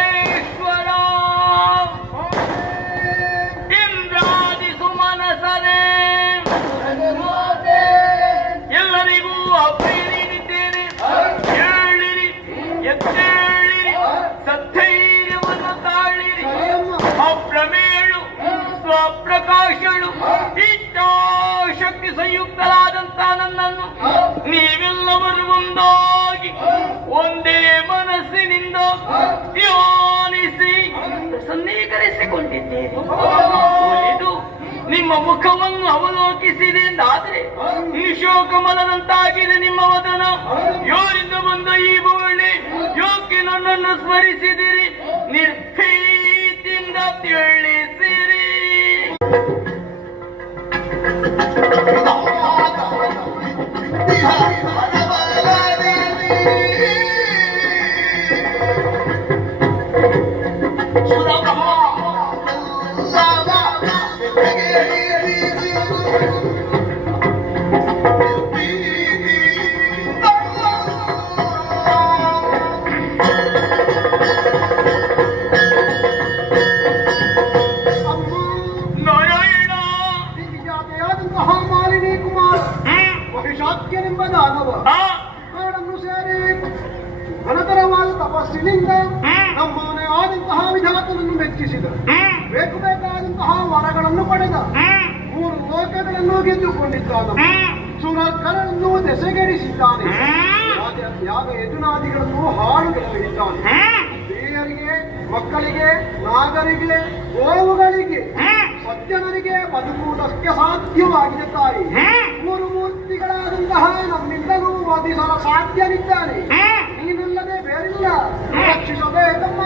ಮಹೇಶ್ವರ ಇಂದ್ರಾದಿ ಸುಮನಸನೆ ಎಲ್ಲರಿಗೂ ಅಭಯ ನೀಡಿದ್ದೇನೆ. ಹೇಳಿರಿ, ಎದ್ದೇಳಿರಿ, ಸಧೈರ್ಯವನ್ನು ತಾಳಿರಿ. ಅಪ್ರಮೇಳು ಸ್ವಪ್ರಕಾಶಳು ಇಚ್ಛಾಶಕ್ತಿ ಸಂಯುಕ್ತರಾದಂತ ನನ್ನನ್ನು ನೀವೆಲ್ಲವರು ಒಂದಾಗಿ ಒಂದೇ ಮನಸ್ಸಿನಿಂದ ಧ್ಯಾನಿಸಿ ಪ್ರಸನ್ನೀಕರಿಸಿಕೊಂಡಿದ್ದೇನೆ. ಒಲಿದು ನಿಮ್ಮ ಮುಖವನ್ನು ಅವಲೋಕಿಸಿದೆ ಎಂದಾದರೆ ನಿಶೋಕಮಲದಂತಾಗಿದೆ ನಿಮ್ಮ ವದನ. ಯಾರಿಂದ ಬಂದ ಈ ಭೂಮಿ ಯೋಗ್ಯ ನನ್ನನ್ನು ಸ್ಮರಿಸಿದಿರಿ, ನಿರ್ಭೀತಿಯಿಂದ ತಿಳಿಸಿರಿ. ನಾಡನ್ನು ಸೇರಿ ಘನತರವಾದ ತಪಸ್ಸಿನಿಂದ ನಮ್ಮನೆ ಆದಂತಹ ವಿಧಾತನನ್ನು ಮೆಚ್ಚಿಸಿದ, ಬೇಕು ಬೇಕಾದಂತಹ ವರಗಳನ್ನು ಪಡೆದ, 3 ಲೋಕಗಳನ್ನು ಗೆದ್ದುಕೊಂಡಿದ್ದಾನೆ, ಸುರಕರನ್ನು ದೆಸೆಗೆಡಿಸಿದ್ದಾನೆ, ಯಾಗ ಯಜುನಾದಿಗಳನ್ನು ಹಾಳುಗೆಡವಿದ್ದಾನೆ. ಸ್ತ್ರೀಯರಿಗೆ, ಮಕ್ಕಳಿಗೆ, ನಾಗರಿಗೆ, ಗೋವುಗಳಿಗೆ, ಸಜ್ಜನರಿಗೆ ಬದುಕುವುದಕ್ಕೆ ಸಾಧ್ಯವಾಗಿದೆ. ತಾಯಿ 3 ಮೂರ್ತಿಗಳಾದಂತಹ ನಮ್ಮಿಂದಲೂ ವಧಿಸಲು ಸಾಧ್ಯನಿದ್ದಾನೆ. ನೀನಲ್ಲದೆ ಬೇರಿಲ್ಲ, ರಕ್ಷಿಸಬೇಕಮ್ಮ.